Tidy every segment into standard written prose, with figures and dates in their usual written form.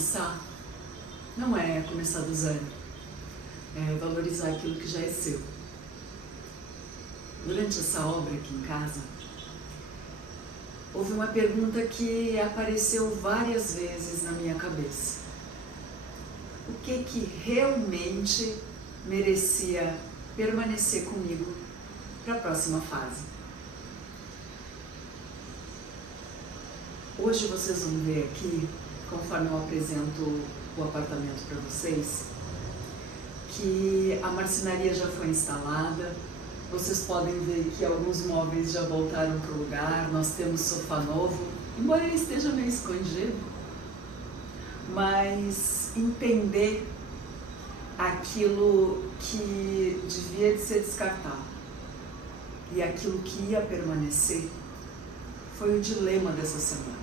começar não é começar do zero, é valorizar aquilo que já é seu. Durante essa obra aqui em casa, houve uma pergunta que apareceu várias vezes na minha cabeça. O que realmente merecia permanecer comigo para a próxima fase? Hoje vocês vão ver aqui, conforme eu apresento o apartamento para vocês, que a marcenaria já foi instalada. Vocês podem ver que alguns móveis já voltaram para o lugar, nós temos sofá novo, embora ele esteja meio escondido, mas entender aquilo que devia de ser descartado e aquilo que ia permanecer foi o dilema dessa semana.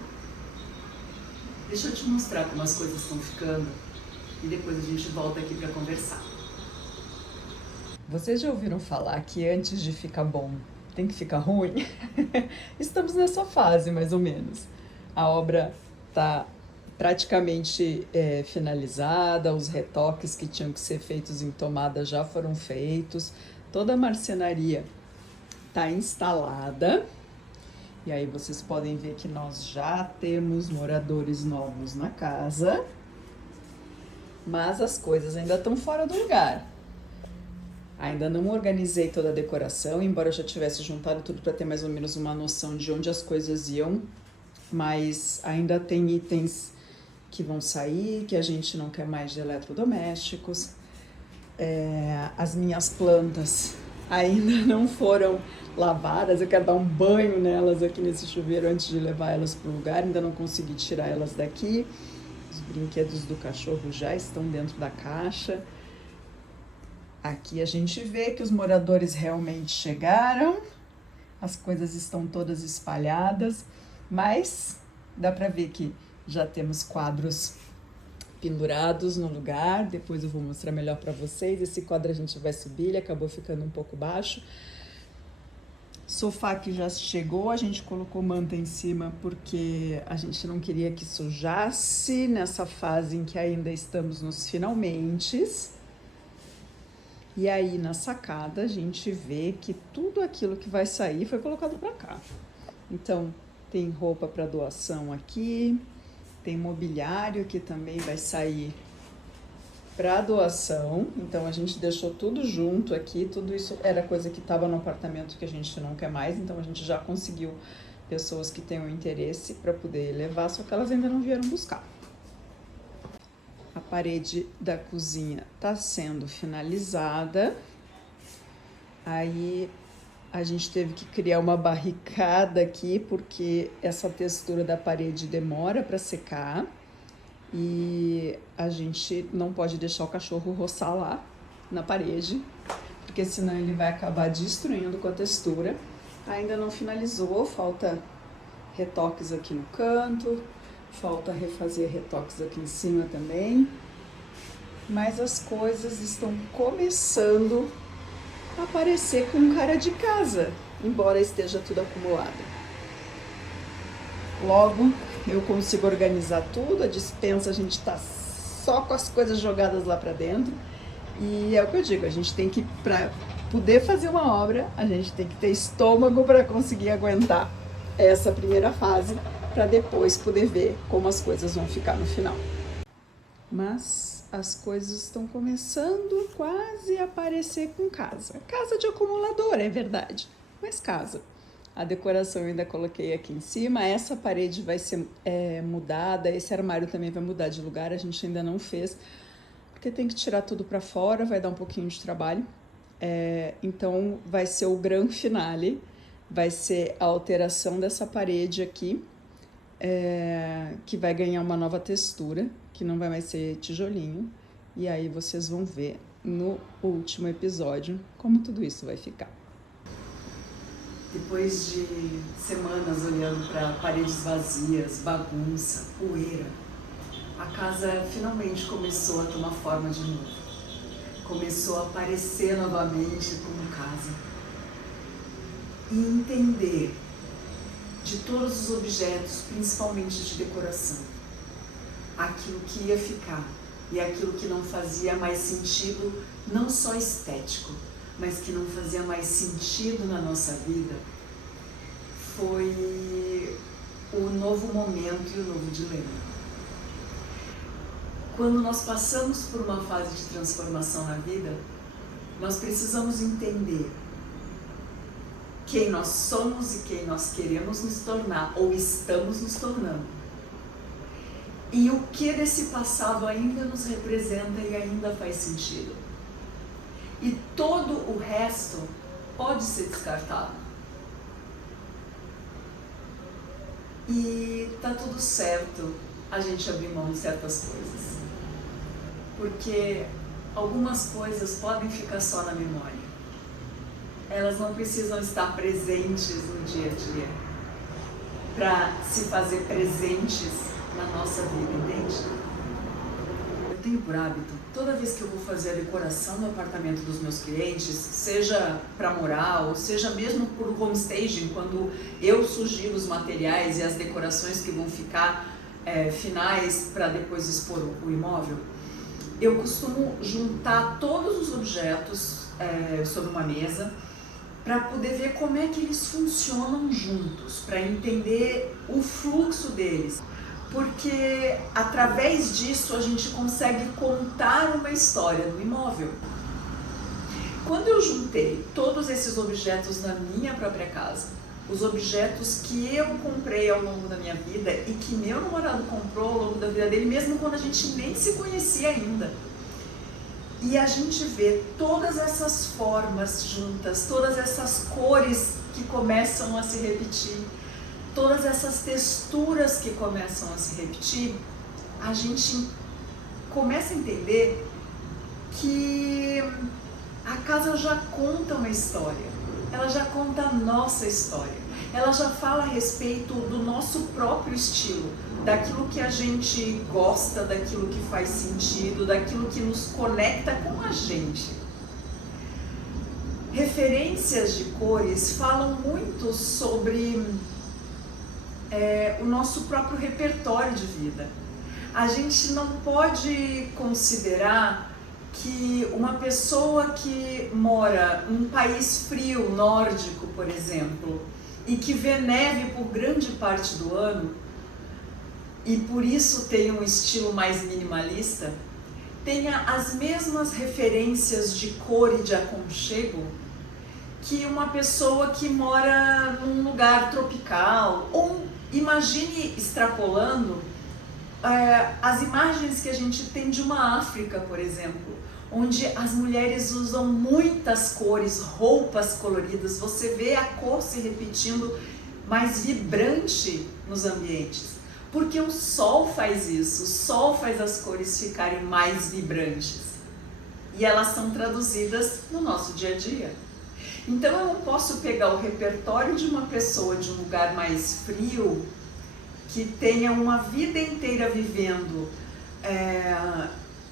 Deixa eu te mostrar como as coisas estão ficando e depois a gente volta aqui para conversar. Vocês já ouviram falar que antes de ficar bom tem que ficar ruim? Estamos nessa fase, mais ou menos. A obra está praticamente finalizada, os retoques que tinham que ser feitos em tomada já foram feitos, toda a marcenaria está instalada. E aí vocês podem ver que nós já temos moradores novos na casa, mas as coisas ainda estão fora do lugar. Ainda não organizei toda a decoração, embora eu já tivesse juntado tudo para ter mais ou menos uma noção de onde as coisas iam, mas ainda tem itens que vão sair, que a gente não quer mais de eletrodomésticos. As minhas plantas ainda não foram lavadas, eu quero dar um banho nelas aqui nesse chuveiro antes de levar elas para o lugar, ainda não consegui tirar elas daqui. Os brinquedos do cachorro já estão dentro da caixa. Aqui a gente vê que os moradores realmente chegaram, as coisas estão todas espalhadas, mas dá para ver que já temos quadros pendurados no lugar. Depois eu vou mostrar melhor para vocês. Esse quadro a gente vai subir, ele acabou ficando um pouco baixo. Sofá que já chegou, a gente colocou manta em cima porque a gente não queria que sujasse nessa fase em que ainda estamos nos finalmentes. E aí na sacada a gente vê que tudo aquilo que vai sair foi colocado para cá. Então tem roupa para doação aqui, tem mobiliário que também vai sair para doação. Então a gente deixou tudo junto aqui, tudo isso era coisa que estava no apartamento que a gente não quer mais, então a gente já conseguiu pessoas que tenham interesse para poder levar, só que elas ainda não vieram buscar. A parede da cozinha está sendo finalizada. Aí a gente teve que criar uma barricada aqui, porque essa textura da parede demora para secar. E a gente não pode deixar o cachorro roçar lá na parede, porque senão ele vai acabar destruindo com a textura. Ainda não finalizou, falta retoques aqui no canto. Falta refazer retoques aqui em cima também, mas as coisas estão começando a aparecer com cara de casa, embora esteja tudo acumulado. Logo eu consigo organizar tudo, a despensa a gente tá só com as coisas jogadas lá para dentro, e é o que eu digo, a gente tem que, para poder fazer uma obra, a gente tem que ter estômago para conseguir aguentar essa primeira fase, para depois poder ver como as coisas vão ficar no final. Mas as coisas estão começando quase a aparecer com casa. Casa de acumulador, é verdade, mas casa. A decoração eu ainda coloquei aqui em cima, essa parede vai ser mudada, esse armário também vai mudar de lugar, a gente ainda não fez, porque tem que tirar tudo para fora, vai dar um pouquinho de trabalho. Então vai ser o grande finale, vai ser a alteração dessa parede aqui, que vai ganhar uma nova textura, que não vai mais ser tijolinho, e aí vocês vão ver no último episódio como tudo isso vai ficar. Depois de semanas olhando para paredes vazias, bagunça, poeira, a casa finalmente começou a tomar forma de novo. Começou a aparecer novamente como casa. E entender de todos os objetos, principalmente de decoração, aquilo que ia ficar e aquilo que não fazia mais sentido, não só estético, mas que não fazia mais sentido na nossa vida, foi o novo momento e o novo dilema. Quando nós passamos por uma fase de transformação na vida, nós precisamos entender quem nós somos e quem nós queremos nos tornar, ou estamos nos tornando. E o que desse passado ainda nos representa e ainda faz sentido. E todo o resto pode ser descartado. E tá tudo certo a gente abrir mão de certas coisas. Porque algumas coisas podem ficar só na memória. Elas não precisam estar presentes no dia a dia para se fazer presentes na nossa vida, entende? Eu tenho por hábito, toda vez que eu vou fazer a decoração do apartamento dos meus clientes, seja para morar ou seja mesmo por homestaging, quando eu sugiro os materiais e as decorações que vão ficar finais para depois expor o imóvel, eu costumo juntar todos os objetos sobre uma mesa para poder ver como é que eles funcionam juntos, para entender o fluxo deles. Porque através disso a gente consegue contar uma história do imóvel. Quando eu juntei todos esses objetos na minha própria casa, os objetos que eu comprei ao longo da minha vida e que meu namorado comprou ao longo da vida dele, mesmo quando a gente nem se conhecia ainda, e a gente vê todas essas formas juntas, todas essas cores que começam a se repetir, todas essas texturas que começam a se repetir, a gente começa a entender que a casa já conta uma história, ela já conta a nossa história, ela já fala a respeito do nosso próprio estilo, daquilo que a gente gosta, daquilo que faz sentido, daquilo que nos conecta com a gente. Referências de cores falam muito sobre o nosso próprio repertório de vida. A gente não pode considerar que uma pessoa que mora num país frio, nórdico, por exemplo, e que vê neve por grande parte do ano, e por isso tem um estilo mais minimalista, tenha as mesmas referências de cor e de aconchego que uma pessoa que mora num lugar tropical. Ou imagine extrapolando as imagens que a gente tem de uma África, por exemplo, onde as mulheres usam muitas cores, roupas coloridas, você vê a cor se repetindo mais vibrante nos ambientes. Porque o sol faz isso, o sol faz as cores ficarem mais vibrantes. E elas são traduzidas no nosso dia a dia. Então eu não posso pegar o repertório de uma pessoa de um lugar mais frio, que tenha uma vida inteira vivendo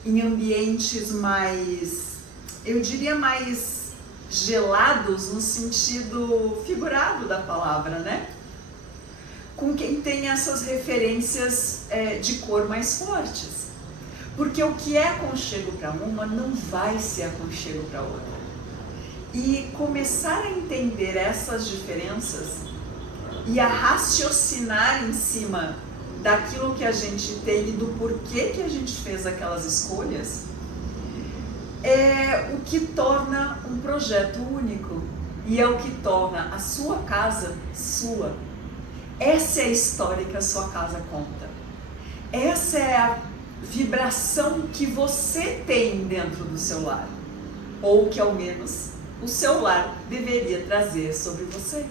em ambientes mais, eu diria mais gelados no sentido figurado da palavra, né? Com quem tem essas referências de cor mais fortes. Porque o que é aconchego para uma não vai ser aconchego para outra. E começar a entender essas diferenças e a raciocinar em cima daquilo que a gente tem e do porquê que a gente fez aquelas escolhas é o que torna um projeto único e é o que torna a sua casa sua. Essa é a história que a sua casa conta. Essa é a vibração que você tem dentro do seu lar, ou que ao menos o seu lar deveria trazer sobre você.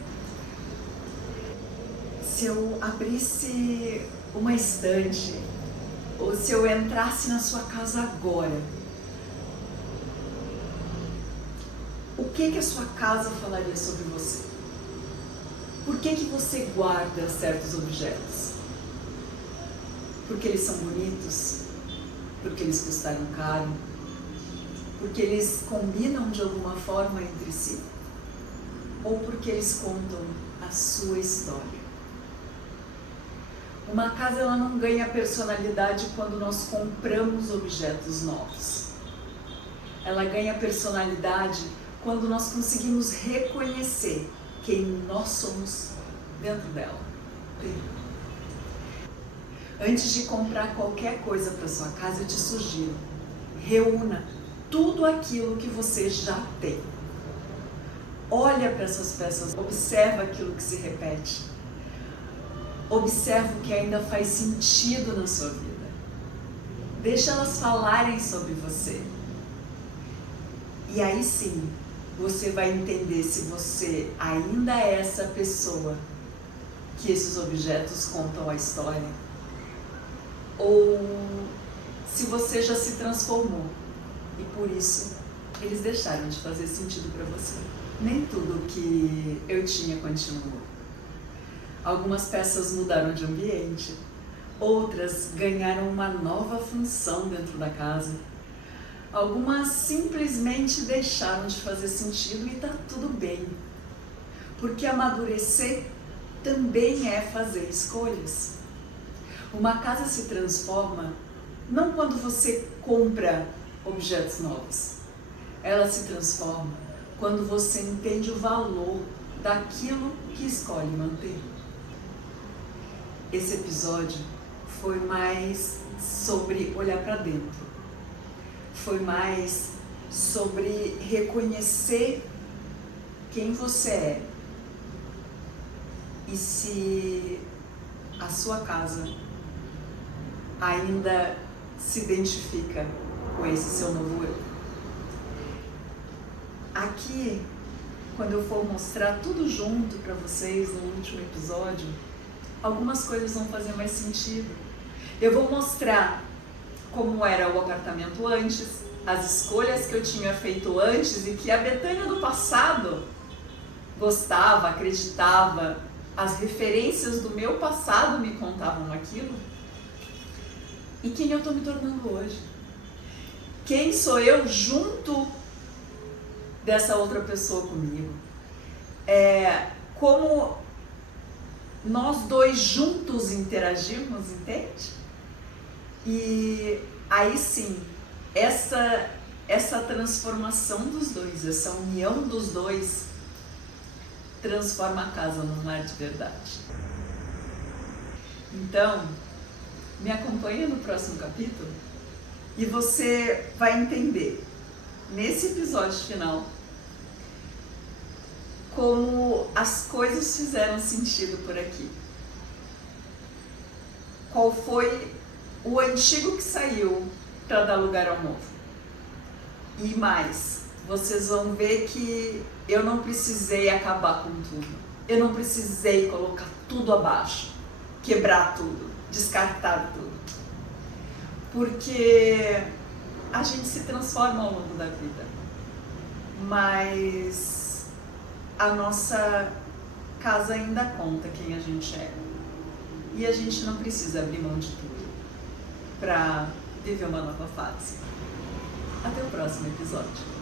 Se eu abrisse uma estante, ou se eu entrasse na sua casa agora, o que a sua casa falaria sobre você? Por que você guarda certos objetos? Porque eles são bonitos? Porque eles custaram caro? Porque eles combinam de alguma forma entre si? Ou porque eles contam a sua história? Uma casa ela não ganha personalidade quando nós compramos objetos novos. Ela ganha personalidade quando nós conseguimos reconhecer quem nós somos dentro dela. Antes de comprar qualquer coisa para sua casa, eu te sugiro, reúna tudo aquilo que você já tem. Olha para essas peças, observa aquilo que se repete. Observa o que ainda faz sentido na sua vida. Deixa elas falarem sobre você. E aí sim, você vai entender se você ainda é essa pessoa que esses objetos contam a história, ou se você já se transformou e por isso eles deixaram de fazer sentido para você. Nem tudo que eu tinha continuou. Algumas peças mudaram de ambiente, outras ganharam uma nova função dentro da casa. Algumas simplesmente deixaram de fazer sentido e tá tudo bem. Porque amadurecer também é fazer escolhas. Uma casa se transforma não quando você compra objetos novos. Ela se transforma quando você entende o valor daquilo que escolhe manter. Esse episódio foi mais sobre olhar para dentro. Foi mais sobre reconhecer quem você é e se a sua casa ainda se identifica com esse seu novo eu. Aqui, quando eu for mostrar tudo junto para vocês no último episódio, algumas coisas vão fazer mais sentido. Eu vou mostrar como era o apartamento antes, as escolhas que eu tinha feito antes e que a Betânia do passado gostava, acreditava, as referências do meu passado me contavam aquilo, e quem eu estou me tornando hoje. Quem sou eu junto dessa outra pessoa comigo. Como nós dois juntos interagimos, entende? E aí sim, essa transformação dos dois, essa união dos dois, transforma a casa num lar de verdade. Então, me acompanha no próximo capítulo e você vai entender, nesse episódio final, como as coisas fizeram sentido por aqui. Qual foi o antigo que saiu para dar lugar ao novo. E mais, vocês vão ver que eu não precisei acabar com tudo. Eu não precisei colocar tudo abaixo, quebrar tudo, descartar tudo. Porque a gente se transforma ao longo da vida. Mas a nossa casa ainda conta quem a gente é. E a gente não precisa abrir mão de tudo para viver uma nova fase. Até o próximo episódio.